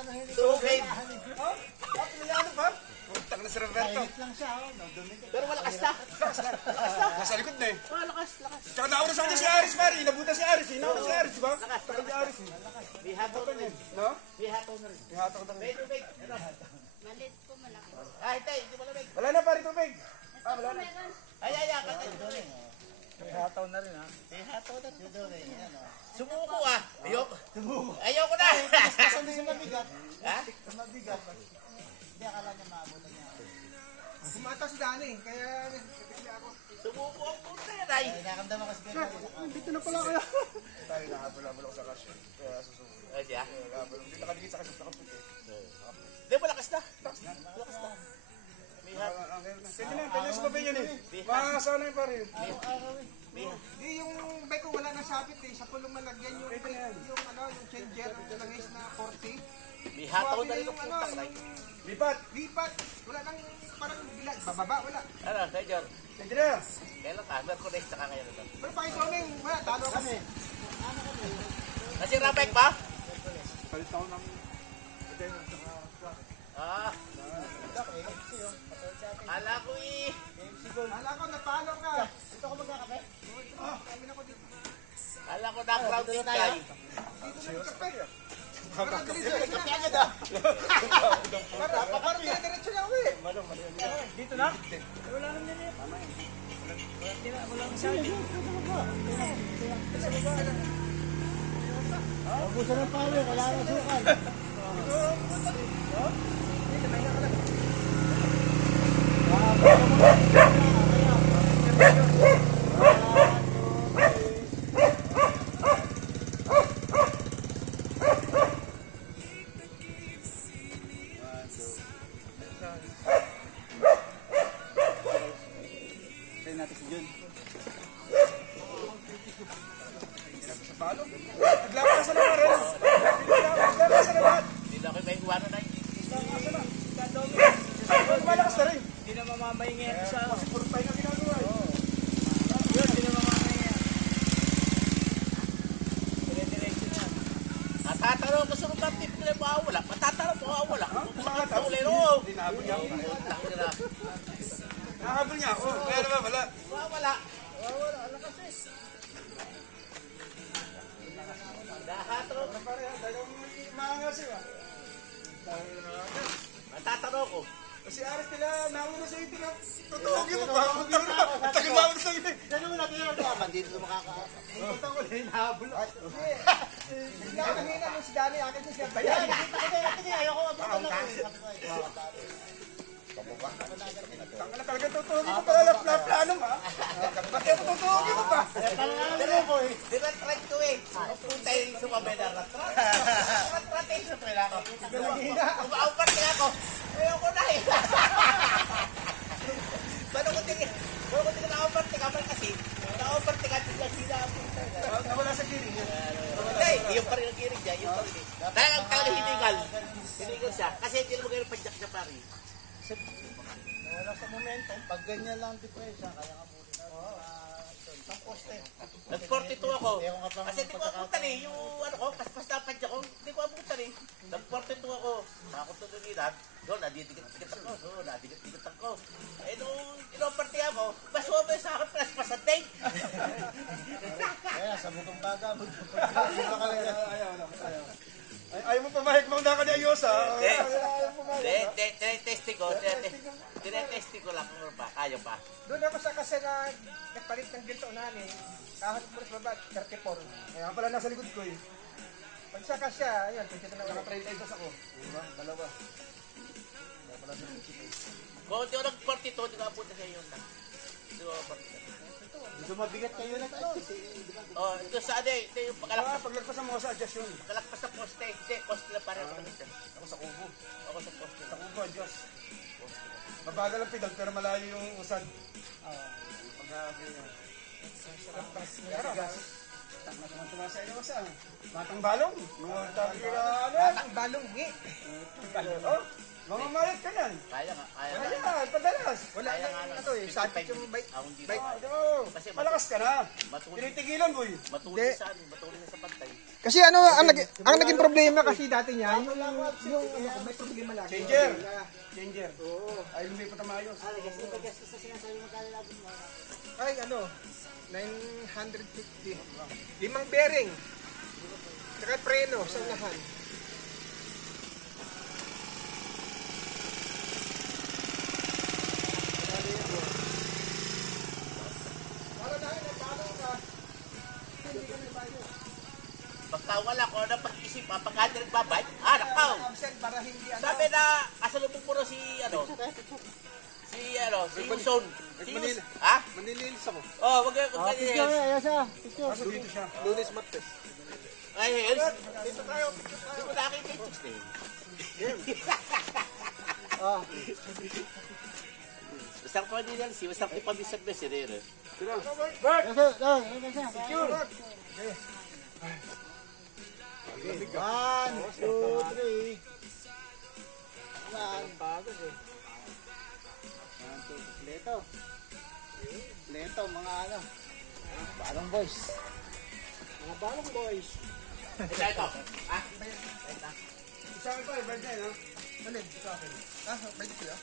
ano hindi ko. Tubig. Oh? Ano ba? Putang na si Roberto. Kahit lang siya, dumikit. Pero malakas na. Nasa likod na eh. Lakas. Tsaka nauna sa kanya si Aris, Mari. Inabutan si Aris. Inauna si Aris, di ba? Lakas. Takal si Aris. May hataw na rin. No? May hataw na rin. Ihatak na rin. Tubig. Malit po malaki. Hindi malamig. Wala na pare tubig. Wala na. Meron. Ay, katay tubig. May hataw na rin ha. May hataw na rin. Yan o. Sumuko ah. Ayoko na. Kasi sa mabigat. Ha? Sa mabigat. Hindi akala niya maabutan niya. Sumata si Dani. Kaya bigla ako. Sumuko ang puta yan ay. Ay, nakamdaman kasi ganyan. Dito na pala kaya. Tayo nahabol-habol ako sa kasya. Kaya susunod. Ay, siya. Hindi nakadikit sa kasya. Nakaputi. Hindi, malakas na. May hataw. Pwede na sumabay yan eh. Makakasama na yung pare. Di yung bike ko wala nang sabit eh. Sa pulong malagyan yung changer, yung langis na 40. May hataw na rin Yung ang puta ay. Lipat. lipat, wala nang parang bilag, bababa, wala. Ano, Major? Pwede na. Kailan ka? Merkulis na ka ngayon ito. Pero pakisoming, wala, talo kami. Nasira bike ba? Palit ako ng... Ah. Kala ko eh. Hala ko, natalo ka. Dito ako magkakape. Kami na ko dito. Kala ko na crowd din kay. Dito na kape. Parang kape agad ah. Parang dire-diretso na uwi. Dito na? Wala nang nilip. Wala nang sabi. Abusan ng power, wala nang sukal. Naglapasan na pare. Naglapasan na lahat. Hindi na kayo may iwanan na eh. Malakas na rin. Hindi na mamamay ngayon sa... Puro tayo na ginagawa eh. Yun, hindi na mamamay ngayon. Dire-diretso na. Natatanong ko sa mga people na mawawala. Matatanong mo mawawala. Makakatawa. Ulero. Hindi nahabol niya ako. Laki na. Nahabol niya ako. Kaya naman wala. Mawawala. Nahatro. Pare, dalawang maangas eh. Matatanong ko. Si Aris nila, nauna sa itin ha. Tutuhogin mo pa. Punta mo na. Tagal na ako sa iyo. Ganun natin yung naman, dito makaka... Punta ko na hinahabol. Bigla kanina nung si Dani, akin siya bayan. Ayoko mabutan ako. Tanga na talaga tutuhogin mo pala. Plano mo ha. Pati ako tutuhogin mo pa. Dinatrat ko eh. Puntay sumabay na ratrat. Ratrat eh. Sumabay na ako. Umaupat niya ako. Ayoko na eh. Paano ko tingin na-aupat kasi? Na-aupat kasi sila ang puntay. Nawala sa giring yan. Hindi, yung pa rin ang giring niya. Yung pa rin eh. Dahil ang tawag hinigal. Hinigal siya. Kasi hindi naman kayo padyak niya pari. Wala sa momentum. Pag ganyan lang depresya, kaya nga muli na. Isang poste. Nag-42 ako. Kasi hindi ko abutan eh. Yung ano ko, paspas na padyak ko. Hindi ko abutan eh. Nag-42 ako. Ako tuloy doon, nadidikit ako. Oo, nadidikit ako. Eh, nung inoparte ako, mas umay sa akin, paspasan din. Kaya, sa bukong baga, Ayaw mo pamahigmang na ka ni Ayosa. Tinetesting ko. Tinetesting ko lang kung ba, kaya pa. Doon ako sa kasi na nagpalit ng ginto na ni. Kahit mo sa baba, 34. Kaya pala nasa likod ko eh. Pag sa kasya, ayun, pwede na lang. Naka-30 ako. Diba? Dalawa. Kung hindi ako nag-42, hindi ko abutan sa iyo na. Hindi ko abutan. Gusto mabigat kayo na ito. Oh, ito sa ano eh. Ito yung pakalakpas. Paglagpasan mo sa adjust yun. Pakalakpas sa poste. Hindi, poste lang pareho ko naman. Ako sa kubo. Ako sa poste. Sa kubo, adjust. Mabagal ang pedal pero malayo yung usad. Pag-habi niya. Gas. Tumasa Ayosa. Matang balong. Batang balong, Oh, mga mayat ka yan. Kaya nga, kaya nga. Kaya, padalas. Wala nang ito eh, sabit yung bike. Bike. Malakas ka na. Matuloy. Tinitigilan, boy. Matuloy sa pantay. Kasi ano, ang naging problema kasi dati niya, yung may problema lagi. Changer. Oo. Ay, lumipat na maayos. Ay, ano, 950. 5 bearing. Saka preno sa unahan. Pagka wala ko na pag-isip, pagka hindi nagbabay, nakaw. Absent para hindi ano. Sabi na, kasalubong ko na si Yuson. Ha? Manililis ako. Oh, wag ka Picture, ayos ah. Picture. Kaso dito siya. Lunes, Martes. Ay, Hels. Dito tayo. Hindi ko nakita yung chicks na yun. Masang pa din yan, masang ipabisag na siya rin. Ayos ah. Ayos ah. Picture. 1, 2, 3. Yan. Pagod eh. Leto, mga ano. Balong boys. Mga balong boys. Ito. Isa ka pa, birthday, no? Alin? Sa akin. Pwede sila?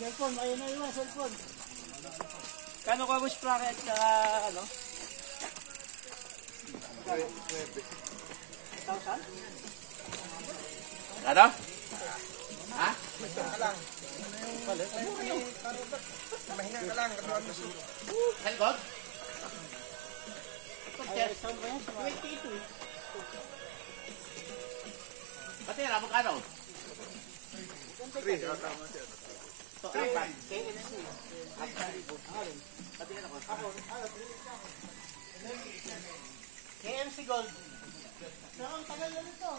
Cellphone, ayun na yun, cellphone. Kano ka wish bracket sa ano? Ano? Ha? Mahina ka lang, katuan mo siya. Helgot? Saan ba yan? 22. Pati na, magkano? 3. Tama siya. So, apat. KNC. Pati na ako. KMC Gold. Pero ang tagal na nito.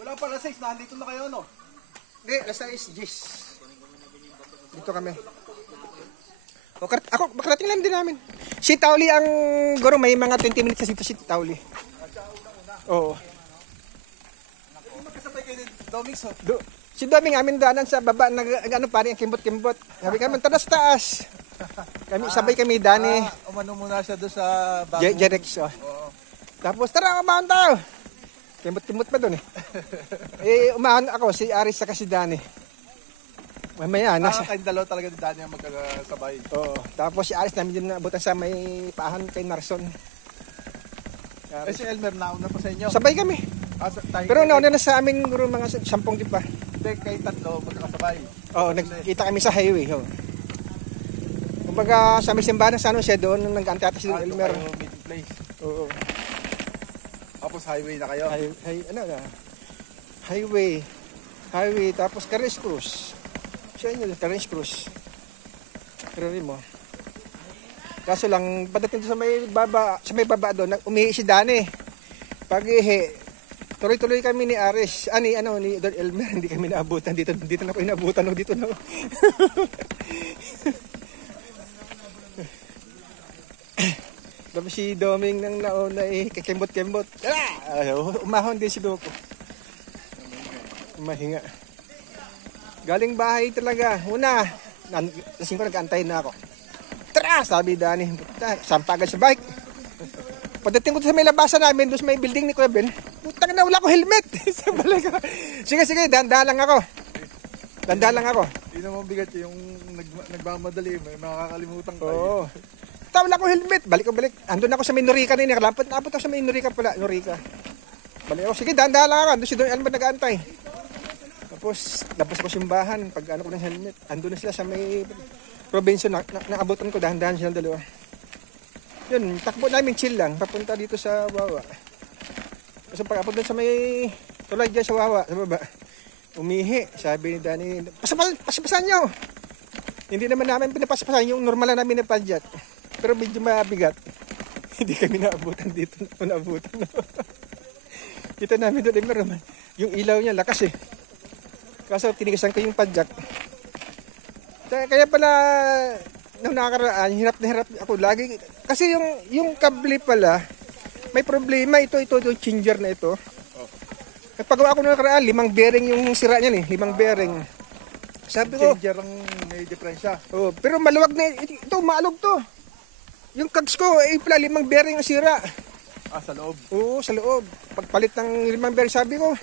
Wala pa alas 6, nandito na kayo, no? Hindi, nasa Gis. Dito kami. Ako, bakarating lang din namin. Si Tauli ang, guro, may mga 20 minutes na dito si Tauli. Oo. Magkasabay kayo ni Domix, ho? Si Doming amin daanan sa baba, ano pa rin, kimbot-kimbot. Sabi kami, taas-taas. Sabay kami, Dani. Umano muna siya doon sa Jerex, oh. Tapos, tara, umahon tayo. Kimbot-kimbot pa doon umahon ako, si Aris saka si Dani. Mamaya, kayong dalawa talaga ni Dani ang magkakasabay. Oo. Tapos si Aris namin din naabutan sa may paahan kay Narson. Si Elmer, nauna pa sa inyo. Sabay kami. Pero nauna na sa amin guro mga 10 di pa. Hindi, kayo tatlo magkakasabay. Oo, nagkita kami sa highway. Oo. Kumbaga sa may simbahan sa ano siya doon, nag-antay ata si Elmer. Meeting place. Oo. Tapos highway na kayo. Highway, tapos Caris Cruz. Siya yun, Caris Cruz. Pero rin mo. Kaso lang, pagdating sa may baba doon, umihi si Dani. Pag-ihi, tuloy-tuloy kami ni Aris, ni Don Elmer, hindi kami naabutan dito na ako inaabutan, dito na ako. Tapos si Doming nang nauna kikembot-kembot. Umahon din si Doko. Mahinga. Galing bahay talaga. Una, lasing ko nag-antay na ako. Tara! Sabi Dani. Sampagan sa bike. Pagdating ko sa may labasan namin, doon sa may building ni Kuya Ben, putang na, wala ko helmet. Sige, dahan-dahan lang ako. Hindi naman bigat yung nagmamadali. May makakalimutan kayo. Oo. Wala ko helmet. Balik. Andun ako sa may Norica na yun. Napot ako sa may Norica pala. Balik ako. Sige, dahan-dahan lang ako. Doon si Don Elmer nag-aantay. Tapos, labas ako simbahan. Pag ano ko ng helmet. Andun na sila sa may probinsya. Naabutan ko. Dahan-dahan silang dalawa. Yun, takbo namin chill lang. Papunta dito sa Wawa. Kasi pag doon sa may tulay dyan sa Wawa, sa baba. Umihi. Sabi ni Dani, pasapasan nyo. Hindi naman namin pinapasapasan yung normal na namin na padyat. Pero medyo mabigat. Hindi kami naabutan dito. Naabutan. Dito namin doon, meron. Yung ilaw niya, lakas eh. Kaso tinigasan ko yung padjak. Kaya pala, nung nakakaraan, hirap na hirap ako lagi. Kasi yung kable pala, may problema ito, changer na ito. Nagpagawa ako ng nakaraan, 5 bearing yung sira niyan eh, 5 bearing. Sabi ko, Changer ang may diferensya. oh, pero maluwag na ito, maalog to. Yung cogs ko, pala 5 bearing ang sira. Sa loob. Oo, sa loob. Pagpalit ng 5 bearing, sabi ko,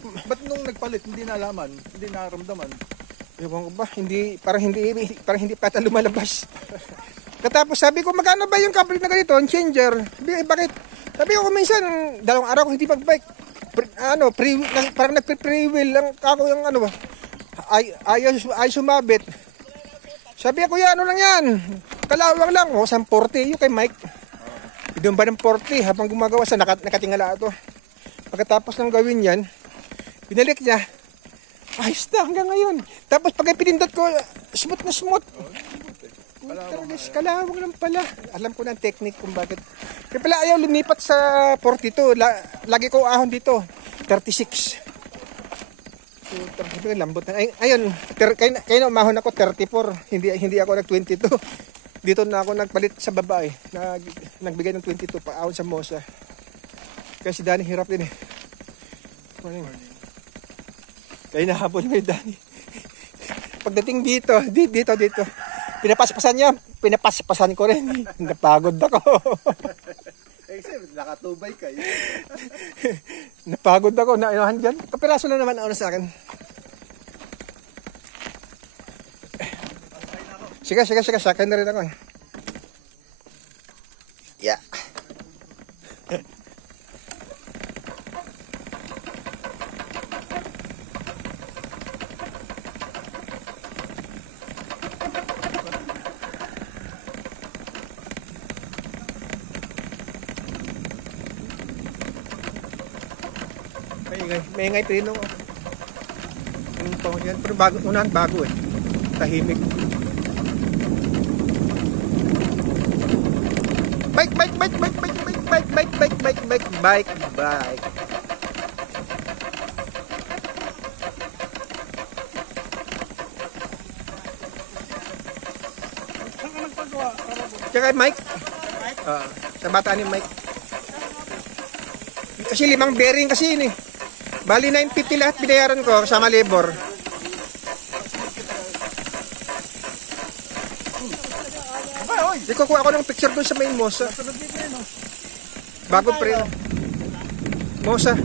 Ba't nung nagpalit, hindi nalaman, hindi naramdaman? ewan ko ba, parang hindi pata lumalabas. Katapos sabi ko, magkano ba yung kaplit na ganito, ang changer? Sabi, bakit? Sabi ko, minsan, 2 araw ko hindi mag-bike. Parang nagpe-free wheel lang ako yung ano ba, ay sumabit. Sabi ko, ano lang yan, kalawang lang, 40 yung kay Mike. Doon ba ng 40 habang gumagawa sa nakatingala ito. Pagkatapos ng gawin yan, binalik niya, ayos na hanggang ngayon. Tapos pag pinindot ko, smooth na smooth. Kalawang lang pala. Alam ko na ang technique kung bakit. Kaya pala ayaw lumipat sa 42. Lagi ko ahon dito, 36. So, lambot na. Ayun, kaya na umahon ako 34. Hindi ako nag-22. Dito na ako nagpalit sa babae. Nagbigay ng 22 pa ahon sa Mosa. Kaya si Danny hirap din eh. Morning. Kaya nahabol mo yung Danny. Pagdating dito. Pinapaspasan ko rin. Napagod ako. Kasi nakatubay kayo. Napagod ako. Naunahan dyan. Kapiraso na naman nauna sa akin. Sige. Sakay na rin ako. Yeah. Maingay trino. Anong pa yan? Pero bago eh. Tahimik. Bike. Tsaka Mike? Sa bata ni Mike. Kasi 5 bearing kasi yun eh. Bali 950 lahat binayaran ko kasama labor. Di kukuha ako ng picture doon sa main Mosa. Bago pre. Mosa.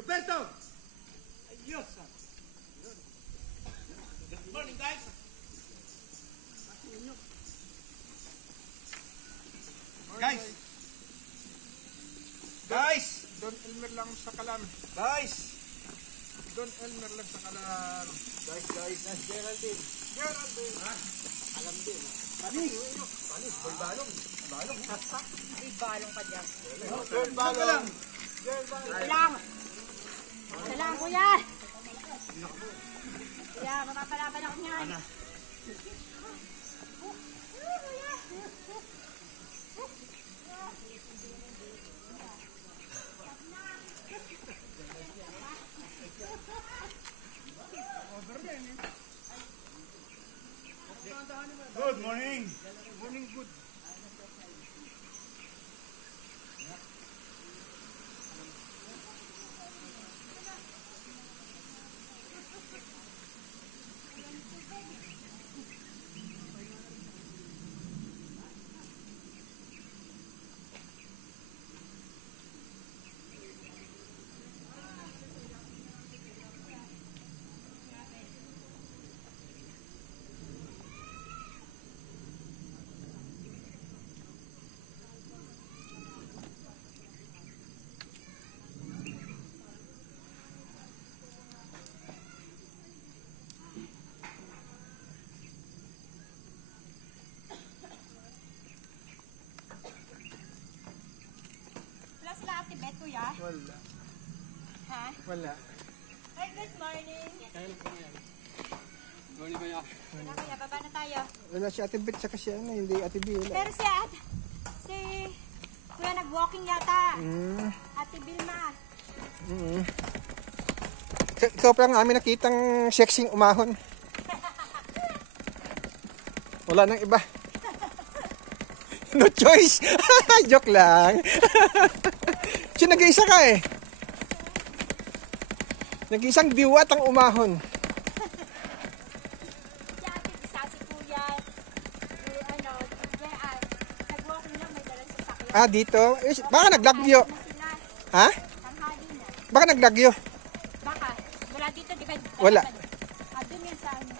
Roberto! Good morning, guys. Guys! Don Elmer lang sa kalam. Guys! Don Elmer lang sa kalam. Guys, nas Geraldine. Ha? Alam din. Panis, Boy balong. May balong ka dyan. Girl balong. Kailangan ko yan. Kaya mapapalaban ako niyan. kuya? Wala. Ha? Wala. Ay, good morning. Morning kuya. Wala kuya, baba na tayo. Wala si Ate Bet saka si ano, hindi Ate B. Wala. Pero si kuya nag-walking yata. Ate Vilma. Ikaw pa lang namin nakitang sexing umahon. Wala nang iba. No choice. Joke lang. Nag-iisa ka eh. Nag-iisang diwat ang umahon. Si ate, si kuya. Nag-walking lang, may dalang sasakyan. Ah, dito? Eh, baka naglagyo. Sila, Ha? tanghali na. Baka naglagyo. Baka, wala dito, di ba? Wala. Doon yan sa ano.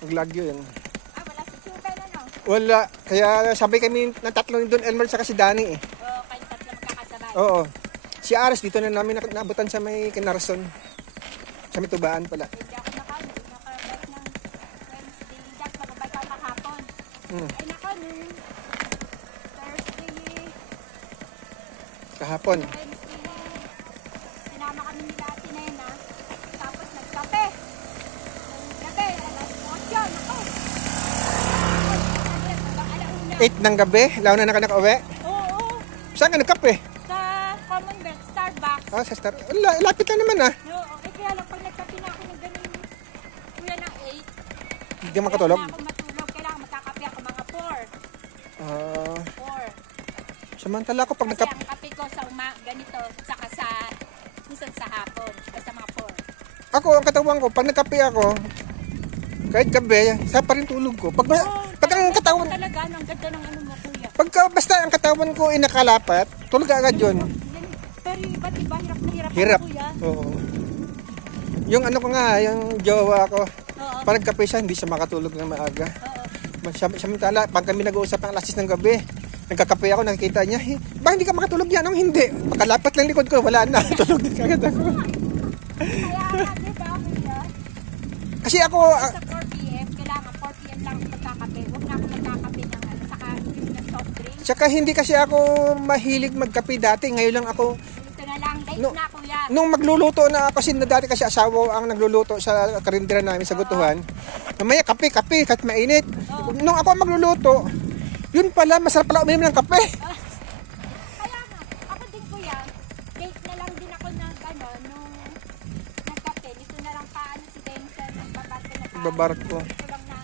Naglagyo yun. Wala si Chuben, ano? Wala. Kaya sabay kami ng tatlo ni Don Elmer saka si Danny eh. Oo, kayo tatlo magkakasabay. Oo. Si Ares dito na namin naabutan sa may Kinarson. Sa may Tubaan pala. Hindi ako nakabike ng Wednesday. Just magbabike ako kahapon. Ay nako, nung Thursday, Kahapon. Wednesday, sinama kami nila Ate Nena. Tapos nagkape. Nung gabi, alas 8, nako. Hanggang alauna. 8 ng gabi, launa na ka nakauwi. Oo, Saan ka nagkape? sa Commonwealth, Starbucks. Ah, sa Star. Lapit lang naman ah. No, kaya lang pag nagkape na ako ng ganun, kuya ng 8. Hindi ka makatulog. Kailangan ako matulog. Kailangan magkakape ako mga 4. Ah, 4. samantala ko pag Kasi nagkape. ang kape ko sa ganito, saka sa minsan sa hapon, basta mga 4. Ako, ang katawan ko, pag nagkape ako, kahit gabi, sa pa rin tulog ko. Pag ang katawan, Talaga, ang ganda ng ano mo, kuya. basta ang katawan ko ay nakalapat, tulog agad yun. Pero iba't iba, hirap na hirap, Hirap. ako, kuya. Oo. Yung ano ko nga, yung jowa ko, Oo, pag nagkape siya, hindi siya makatulog ng maaga. oo. Samantala, pag kami nag-uusap ng alas 6 ng gabi, nagkakape ako, nakikita niya, ba hindi ka makatulog yan? Ang hindi. Pagkalapat lang likod ko, wala na. Tulog din kagad ako. Kaya nga, di ba, kuya? Kasi ako, Sa 4 p.m., kailangan 4 p.m. lang ako magkakape. Huwag na ako magkakape ng ano, saka ng soft drink. tsaka hindi kasi ako mahilig magkape dati. Ngayon lang ako, Ito na lang, late No. na, kuya. nung magluluto na ako, kasi dati kasi asawa ang nagluluto sa karindera namin sa gutuhan. Mamaya kape, kahit mainit. Nung ako magluluto, yun pala, masarap pala uminom ng kape. Kaya nga, ako din kuya, late na lang din ako nung nagkape. Dito na lang paano si Denzel nagbabarko na paano. Babarko. Ito lang na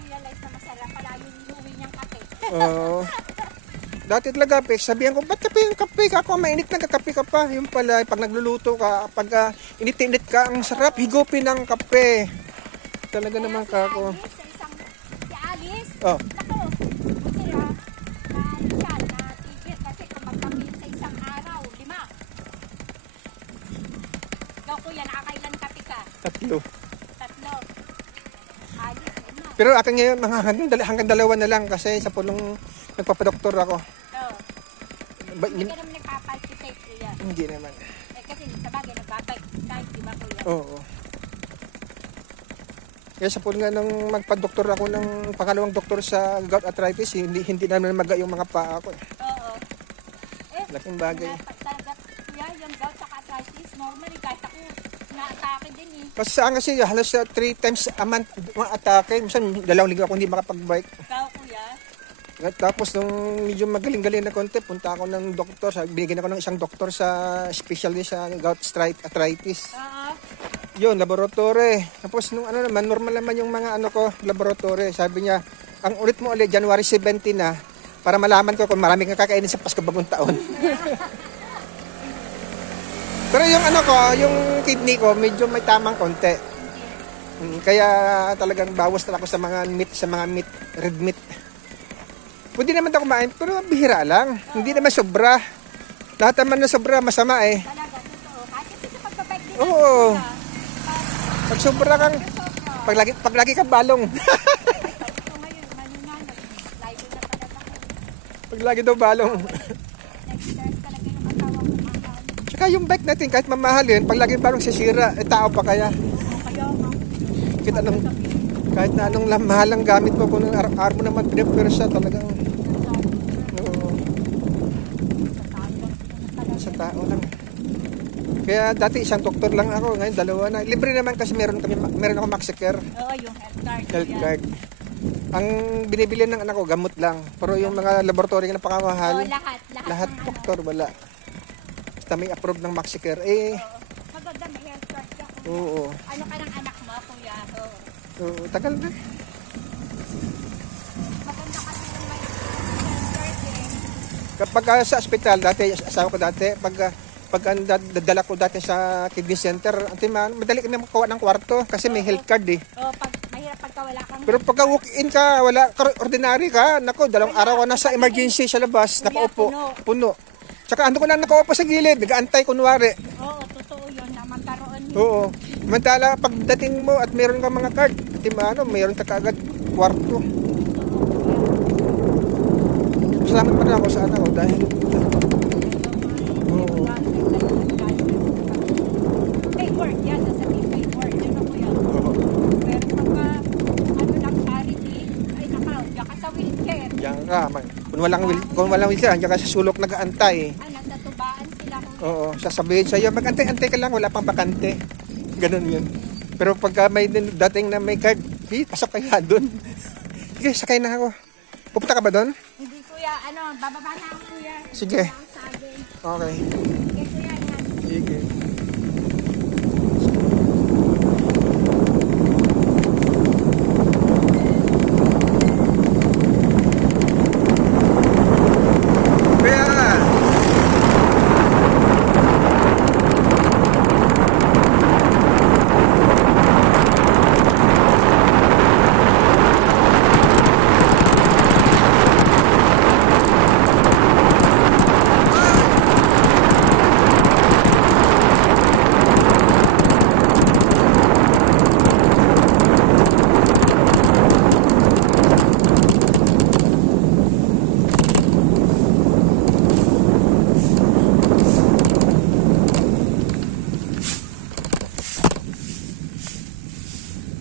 realize na masarap pala yung inuwi niyang kape. Oo. Dati talaga, sabihan ko, ba't kape yung kape? Ako, mainit na kakape ka pa. Yung pala, pag nagluluto ka, pag init-init ka, ang sarap higupin ng kape. Talaga naman ka ako. Si Alice, Oh, ako, buti na siya, natigil kasi kung magkape sa isang araw, 5. Ikaw kuya, nakakailan kape ka? 3. 3. Alice, 5. Pero akin ngayon, hanggang 2 na lang kasi sa pulong nagpapadoktor ako. Oo. Hindi ka naman nagpapalpitate, kuya. Hindi naman. Kasi sa bagay, nagbabike tayo, di ba, kuya? Oo. Kaya sa pulong nga nang magpadoktor ako ng pangalawang doktor sa gout arthritis, hindi naman maga yung mga paa ko. Oo. Laking bagay. Talaga, kuya, yung gout sa arthritis, normally, kahit ako, na-atake din eh. Kasi saan kasi halos 3 times a month mga atake. Minsan 2 linggo ako hindi makapag-bike. Ikaw, kuya? At tapos nung medyo magaling-galing na konti, punta ako ng doktor. Binigyan ako ng isang doktor sa specialist sa gout arthritis. Oo. Yun, laboratory. Tapos nung ano naman, normal naman yung mga ano ko, laboratory. Sabi niya, ang ulit mo ulit, January 17 na, para malaman ko kung maraming kakainin sa Pasko Bagong Taon. Pero yung ano ko, yung kidney ko, medyo may tamang konti. Kaya talagang bawas talaga ako sa mga meat, red meat. Pwede naman ako kumain, pero bihira lang. Hindi naman sobra. Lahat naman na sobra, masama eh. Talaga, totoo. Kasi dito pagbabike din Oo. kuya. Pag sobra kang, pag lagi kang balong. Ito ngayon, manina, nag-live na talaga ako. Pag lagi daw balong. Nag-stress talaga yung asawa ko. Tsaka yung bike natin, kahit mamahalin, pag lagi balong sisira, tao pa kaya. Kaya nga, Kahit na anong mahalang gamit mo, kung araw mo naman pinipwersa, talagang sa tao lang. Kaya dati isang doktor lang ako, ngayon dalawa na. Libre naman kasi meron ako MaxiCare, Oo, yung health card. health yan. card. Ang binibili ng anak ko, gamot lang. Pero yung mga laboratory na Oo, pakamahal, lahat ng doktor wala. Basta may approve ng MaxiCare. Maganda, may health card ka. Oo. Ano ka ng anak mo, kuya? Oo. Tagal na. Maganda kasi yung may health card eh. Kapag sa ospital, dati, asawa ko dati, pag dadala ko dati sa kidney center, madali kami makakuha ng kwarto kasi may health card eh. Oo, mahirap pagka wala kang... Pero pagka walk-in ka, ordinary ka, nako, 2 araw ko na sa emergency sa labas, nakaupo, puno. Tsaka ando ko lang nakaupo sa gilid, nag-aantay kunwari. Oo, totoo yun na magkaroon yun. Oo. Mantala, pagdating mo at meron kang mga card, meron ka kaagad kwarto. Salamat pa rin ako sa anak ko dahil Paperwork yan, sasabihin paperwork. Yun ako yan. Pero pagka, ano lang, charity, ay nakaw, diyan ka sa wheelchair. diyan ka, kung walang wheelchair, diyan ka sa sulok nag-aantay. Nasa tubaan sila kung Oo, sasabihin sa'yo, mag-antay-antay ka lang, wala pang bakante. Ganun yun. Pero pagka may dating na may card, pasok kaya doon. Sige, sakay na ako. Pupunta ka ba doon? hindi kuya, bababa na ako kuya. Sige. Ang saging. Okay. Okay kuya, yan. Sige.